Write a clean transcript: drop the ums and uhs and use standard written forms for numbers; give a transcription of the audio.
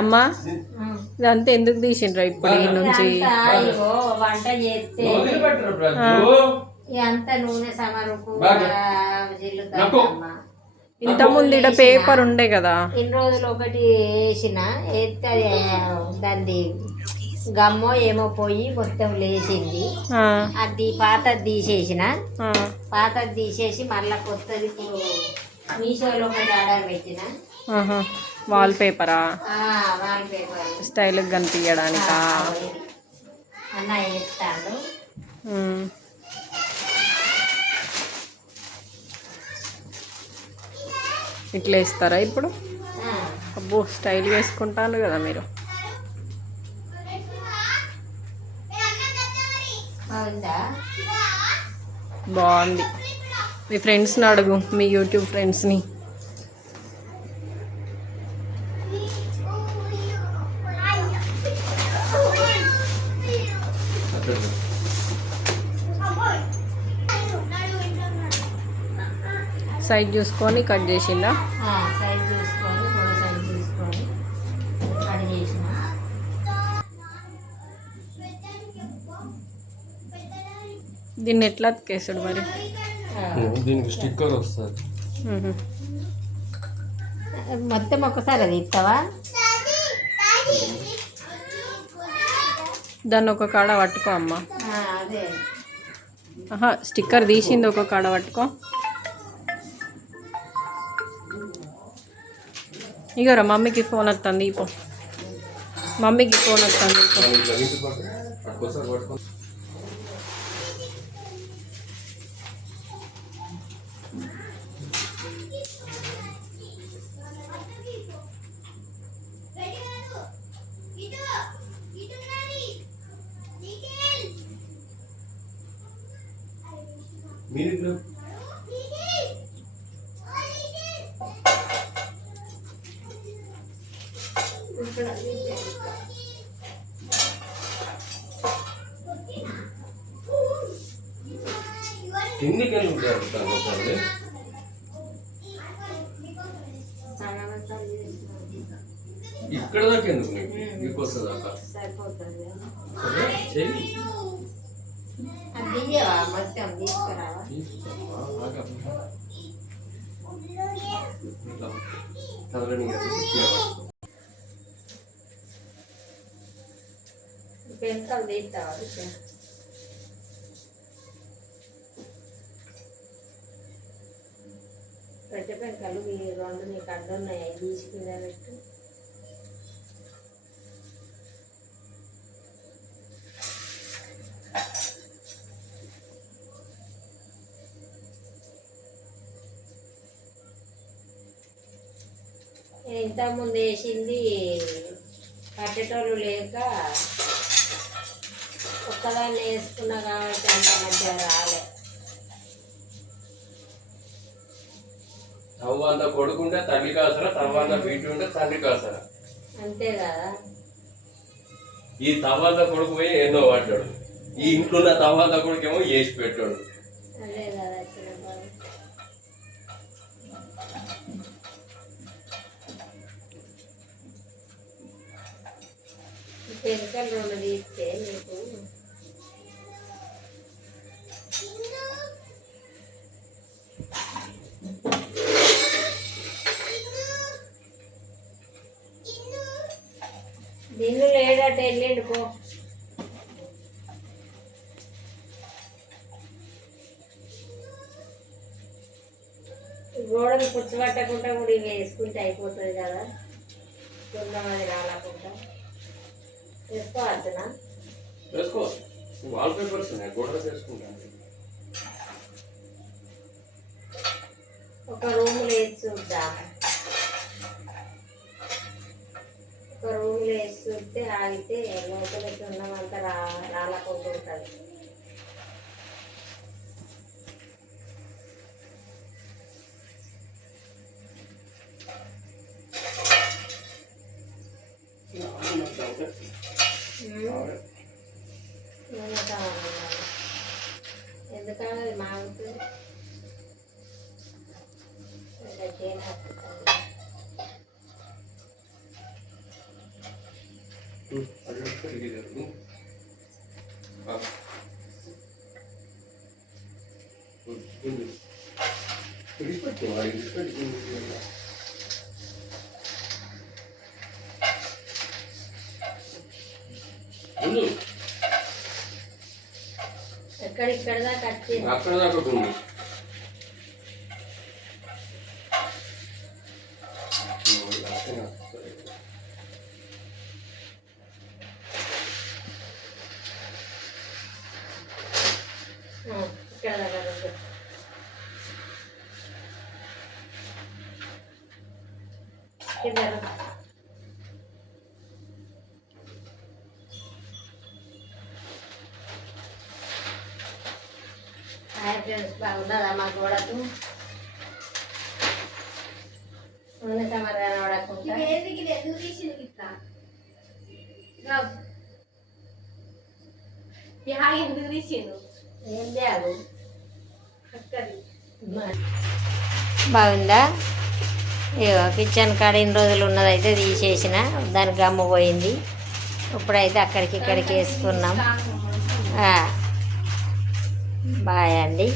అమ్మా ఇదంతా ఎందుకు తీసిండ్రా ఇప్పుడు ఈ నుంచి వంట చేస్తే అంత నూనె సమరుకు ఇంత ముందు ఇక్కడ పేపర్ ఉండే కదా ఇన్ని రోజులు ఒకటి వేసిన వేస్తే దాన్ని గమ్మో ఏమో పోయి మొత్తం లేచింది. అది పాతది తీసేసిన పాతది తీసేసి మళ్ళా కొత్తది ఇప్పుడు మీషోలో ఒకటి ఆర్డర్ పెట్టిన. వాల్ పేపరా? వాల్ పేపర్ స్టైల్ కనిపించడానికా? అన్న వేస్తాడు. ఇట్లా వేస్తారా ఇప్పుడు? అబ్బో స్టైల్ వేసుకుంటాను కదా మీరు. బాగుంది. మీ ఫ్రెండ్స్ని అడుగు, మీ యూట్యూబ్ ఫ్రెండ్స్ని. సైజ్ చూసుకొని కట్ చేసిందా? సైజ్ చూసుకొని కూడా సైజ్ చూసుకొని కట్ చేసిన. దీన్ని ఎట్లా అతికేసాడు మరి? దీనికి స్టిక్కర్ వస్తుంది. మొత్తం ఒకసారి అది ఇస్తావా? దాన్ని ఒక కాడ పట్టుకో అమ్మ. అదే స్టిక్కర్ తీసింది ఒక కాడ పట్టుకో. ఇగోరా మమ్మీకి ఫోన్ వస్తుంది. ఇపో మమ్మీకి ఫోన్ వస్తుంది. ఇక్కడ దాకా ఎందుకు నీకు వస్తుంది దాకా పెంకలు తీస్తావా? పెట్టే పెంకలు మీ రెండు నీకు అడ్డున్నాయి, అవి తీసి కింద పెట్టు. ఇంతకుముందు వేసింది కట్టేటోళ్ళు లేక ఒక్కదాన్ని వేసుకున్నా కాబట్టి అంత మధ్య రాలే. తవ్వంత కొడుకుంటే తల్లి కాసరా, తవ్వంత బిడ్డ ఉంటే తండ్రి కాసరా. అంతే కదా. ఈ తవ్వంత కొడుకు పోయి ఎన్నో పడ్డాడు, ఈ ఇంట్లో ఉన్న తవ్వంత కొడుకేమో వేసి పెట్టాడు. అదే కదా. పెంకలు రెండు తీస్తే మీకు నిన్ను లేడట వెళ్ళండి పో. గోడలు పుచ్చబట్టకుండా కూడా ఇవి వేసుకుంటే అయిపోతుంది కదా, కొంతమంది రాలకుండా. వేసుకోవచ్చునా? వేసుకో. వాల్ పేపర్స్ ఉన్నాయి, గోడలు వేసుకుంటాను. ఒక రూమ్లో వేసి చూద్దాం. ఒక రూమ్లో వేసి చూస్తే ఆగితే లోపల ఉన్నదంతా రాలకుండా ఉంటుంది. ఎందుకన్నా మాగుతుంది. ఎక్కడిక్కడ దాకా వచ్చింది. అక్కడ దాకా ఉంది. ఇక్కడ దాకా ఉంది. ఇద్దరు హాయ్ ఫ్రెండ్స్, బాగున్నదా మా గోడకు ఉన్నత మరి కనబడకుండా ఎందుకు తీసిండు? ఏం చేయాలి? బాగుందా? ఇగో కిచెన్ కాడ ఇన్ని రోజులు ఉన్నదైతే తీసేసిన, దానికి గమ్ము పోయింది. ఇప్పుడైతే అక్కడికి ఇక్కడికి వేసుకున్నాం. బాయ్ అండి.